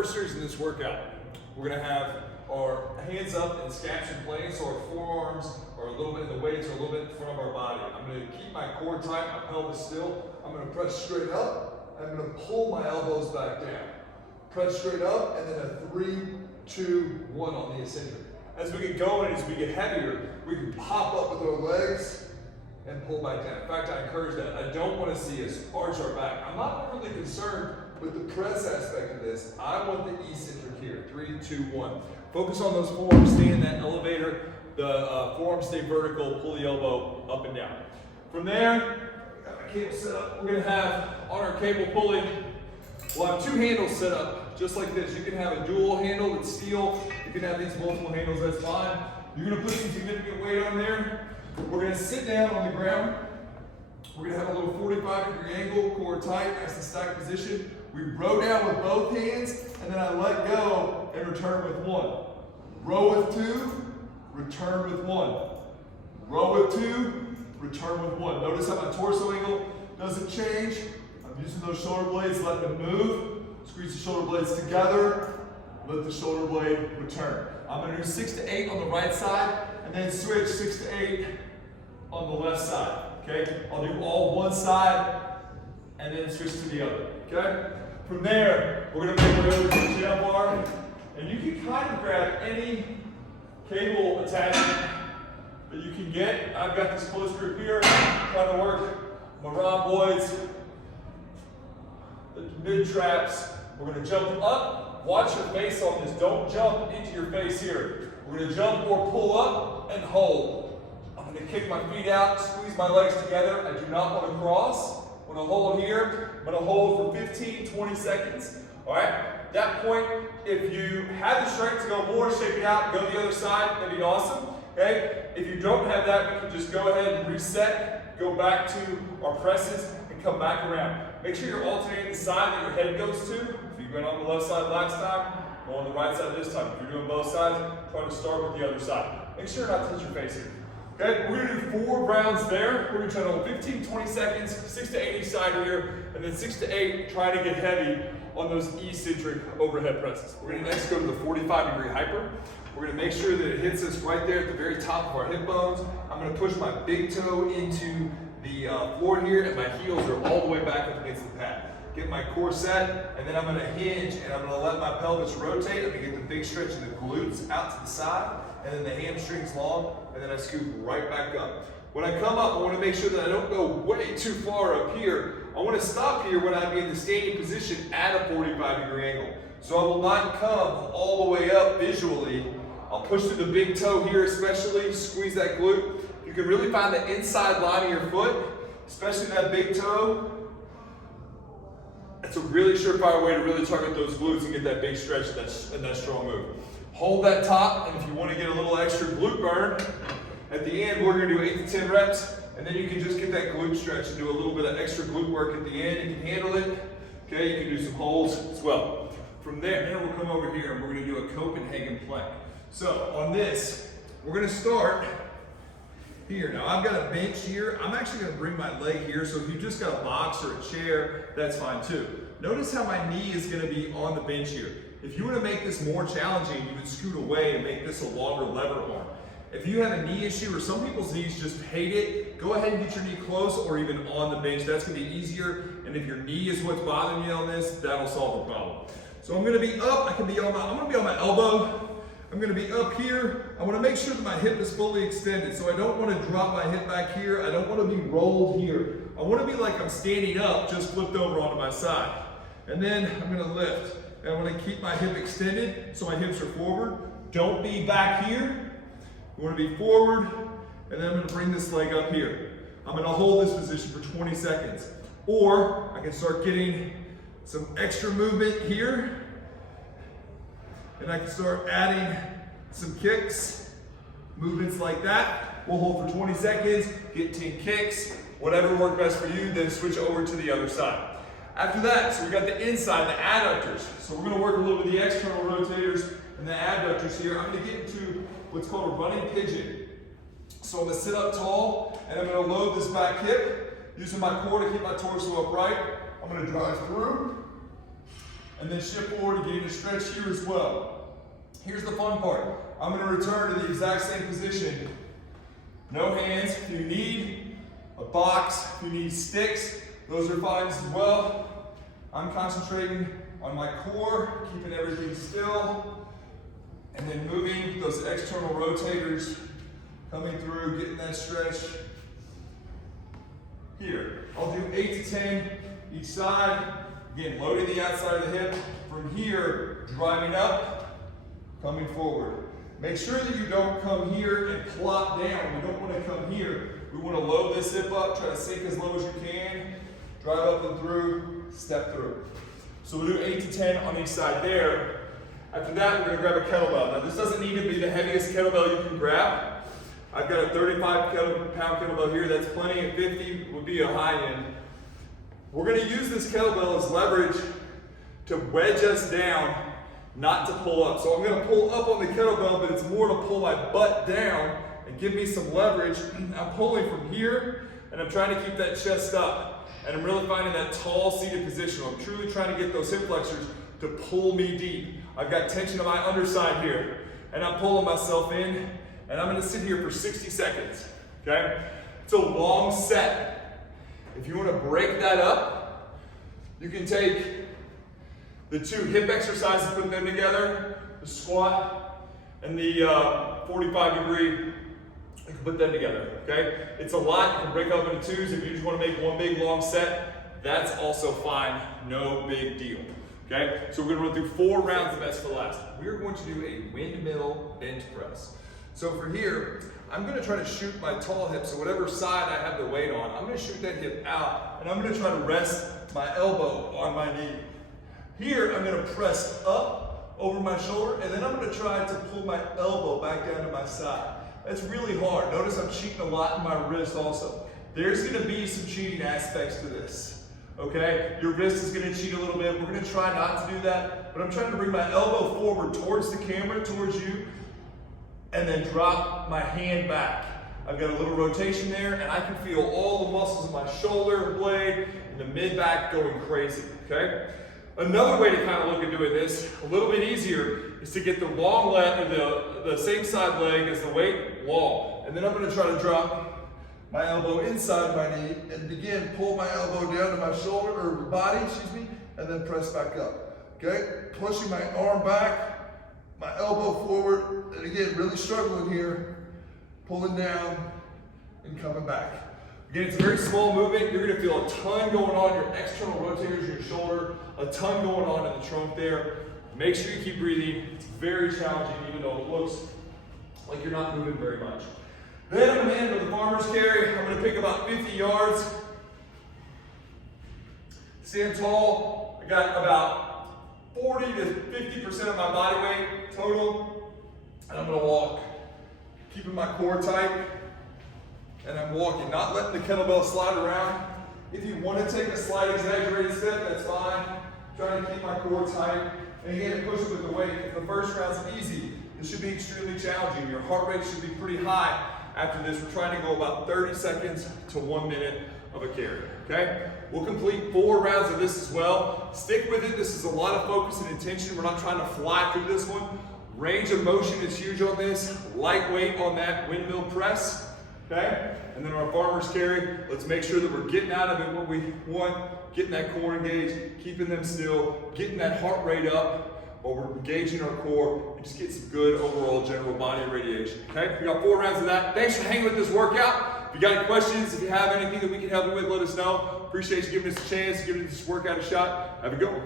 first series in this workout, we're gonna have our hands up and scaps in place, so our forearms are a little bit in the weights or a little bit in front of our body. I'm gonna keep my core tight, my pelvis still. I'm gonna press straight up. I'm gonna pull my elbows back down. Press straight up, and then a 3, 2, 1 on the eccentric. As we get going, as we get heavier, we can pop up with our legs and pull back down. In fact, I encourage that. I don't want to see us arch our back. I'm not really concerned with the press aspect of this. I want the eccentric here. 3, 2, 1. Focus on those forearms, stay in that elevator. The forearms stay vertical, pull the elbow up and down. From there, got my cable set up. We're going to have on our cable pulley, we'll have 2 handles set up just like this. You can have a dual handle with steel. You can have these multiple handles, that's fine. You're going to put some significant weight on there. We're going to sit down on the ground. We're going to have a little 45-degree angle, core tight, nice and stacked position. We row down with both hands, and then I let go and return with 1. Row with 2, return with 1. Row with 2, return with 1. Notice how my torso angle doesn't change. I'm using those shoulder blades, let them move. Squeeze the shoulder blades together, let the shoulder blade return. I'm going to do 6 to 8 on the right side, and then switch 6 to 8 on the left side. Okay? I'll do all one side, and then switch to the other. Okay? From there, we're going to make our way over to the jam bar, and you can kind of grab any cable attachment that you can get. I've got this close grip here, trying to work my rhomboids, the mid traps. We're going to jump up. Watch your face on this. Don't jump into your face here. We're going to jump or pull up and hold. I'm going to kick my feet out, squeeze my legs together. I do not want to cross. I'm going to hold here. I'm going to hold for 15, 20 seconds. All right? At that point, if you have the strength to go more, shake it out, go the other side, that'd be awesome. Okay? If you don't have that, we can just go ahead and reset, go back to our presses, and come back around. Make sure you're alternating the side that your head goes to. If you went on the left side last time, go on the right side this time. If you're doing both sides, try to start with the other side. Make sure not to touch your face here. Okay, we're going to do 4 rounds there. We're going to try to hold 15, 20 seconds, 6 to 8 each side here, and then 6 to 8, trying to get heavy on those eccentric overhead presses. We're going to next go to the 45-degree hyper. We're going to make sure that it hits us right there at the very top of our hip bones. I'm going to push my big toe into the floor here, and my heels are all the way back up against the pad. Get my core set, and then I'm going to hinge, and I'm going to let my pelvis rotate. I'm going to get the big stretch of the glutes out to the side, and then the hamstrings long, and then I scoop right back up. When I come up, I want to make sure that I don't go way too far up here. I want to stop here when I be in the standing position at a 45-degree angle. So I will not come all the way up visually. I'll push through the big toe here especially, squeeze that glute. You can really find the inside line of your foot, especially that big toe. It's a really surefire way to really target those glutes and get that big stretch and that strong move. Hold that top, and if you want to get a little extra glute burn, at the end we're going to do 8 to 10 reps, and then you can just get that glute stretch and do a little bit of extra glute work at the end. You can handle it. Okay, you can do some holds as well. From there, then we'll come over here and we're going to do a Copenhagen plank. So on this, we're going to start here. Now I've got a bench here. I'm actually going to bring my leg here, so if you've just got a box or a chair, that's fine too. Notice how my knee is going to be on the bench here. If you want to make this more challenging, you would scoot away and make this a longer lever arm. If you have a knee issue, or some people's knees just hate it, go ahead and get your knee close or even on the bench. That's going to be easier. And if your knee is what's bothering you on this, that'll solve the problem. So I'm going to be up. I'm going to be on my elbow. I'm going to be up here. I want to make sure that my hip is fully extended. So I don't want to drop my hip back here. I don't want to be rolled here. I want to be like I'm standing up, just flipped over onto my side. And then I'm going to lift. And I want to keep my hip extended so my hips are forward. Don't be back here. You want to be forward. And then I'm going to bring this leg up here. I'm going to hold this position for 20 seconds. Or I can start getting some extra movement here. And I can start adding some kicks, movements like that. We'll hold for 20 seconds, get 10 kicks, whatever works best for you, then switch over to the other side. After that, so we got the inside, the adductors. So we're gonna work a little bit of the external rotators and the adductors here. I'm gonna get into what's called a running pigeon. So I'm gonna sit up tall, and I'm gonna load this back hip, using my core to keep my torso upright. I'm gonna drive through, and then shift forward and get into stretch here as well. Here's the fun part. I'm going to return to the exact same position. No hands. If you need a box, if you need sticks, those are fine as well. I'm concentrating on my core, keeping everything still, and then moving those external rotators, coming through, getting that stretch. Here, I'll do 8 to 10 each side. Again, loading the outside of the hip. From here, driving up, coming forward. Make sure that you don't come here and plop down. We don't want to come here. We want to load this hip up, try to sink as low as you can. Drive up and through, step through. So we'll do 8 to 10 on each side there. After that, we're going to grab a kettlebell. Now this doesn't need to be the heaviest kettlebell you can grab. I've got a 35-pound kettlebell here. That's plenty. At 50 would be a high end. We're going to use this kettlebell as leverage to wedge us down, not to pull up. So I'm going to pull up on the kettlebell, but it's more to pull my butt down and give me some leverage. I'm pulling from here, and I'm trying to keep that chest up. And I'm really finding that tall seated position. I'm truly trying to get those hip flexors to pull me deep. I've got tension on my underside here, and I'm pulling myself in, and I'm going to sit here for 60 seconds, okay? It's a long set. If you want to break that up, you can take the two hip exercises, put them together, the squat and the 45-degree, you can put them together, okay? It's a lot, you can break up into twos. If you just want to make one big long set, that's also fine, no big deal, okay? So we're going to run through 4 rounds of best for last. We're going to do a windmill bench press. So for here, I'm going to try to shoot my tall hip, so whatever side I have the weight on, I'm going to shoot that hip out, and I'm going to try to rest my elbow on my knee. Here, I'm going to press up over my shoulder, and then I'm going to try to pull my elbow back down to my side. That's really hard. Notice I'm cheating a lot in my wrist also. There's going to be some cheating aspects to this, okay? Your wrist is going to cheat a little bit. We're going to try not to do that, but I'm trying to bring my elbow forward towards the camera, towards you, and then drop my hand back. I've got a little rotation there, and I can feel all the muscles in my shoulder blade and the mid-back going crazy, okay? Another way to kind of look at doing this, a little bit easier, is to get the long leg, or the same side leg as the weight long. And then I'm going to try to drop my elbow inside my knee and again pull my elbow down to my shoulder, or body, and then press back up, okay? Pushing my arm back, my elbow forward, and again, really struggling here, pulling down and coming back. Again, it's a very small movement. You're gonna feel a ton going on, your external rotators in your shoulder, a ton going on in the trunk there. Make sure you keep breathing. It's very challenging, even though it looks like you're not moving very much. Then I'm gonna end with the farmer's carry. I'm gonna pick about 50 yards. Stand tall. I got about 40 to 50% of my body weight total, and I'm gonna walk, keeping my core tight, and I'm walking, not letting the kettlebell slide around. If you want to take a slight exaggerated step, that's fine. Trying to keep my core tight, and again, push it with the weight. If the first round's easy, this should be extremely challenging. Your heart rate should be pretty high. After this, we're trying to go about 30 seconds to 1 minute of a carry, okay? We'll complete 4 rounds of this as well. Stick with it. This is a lot of focus and intention. We're not trying to fly through this one. Range of motion is huge on this. Lightweight on that windmill press, okay? And then our farmer's carry, let's make sure that we're getting out of it what we want, getting that core engaged, keeping them still, getting that heart rate up while we're engaging our core, and just get some good overall general body radiation, okay? We got 4 rounds of that. Thanks for hanging with this workout. If you got any questions, if you have anything that we can help you with, let us know. Appreciate you giving us a chance, giving this workout a shot. Have a good one.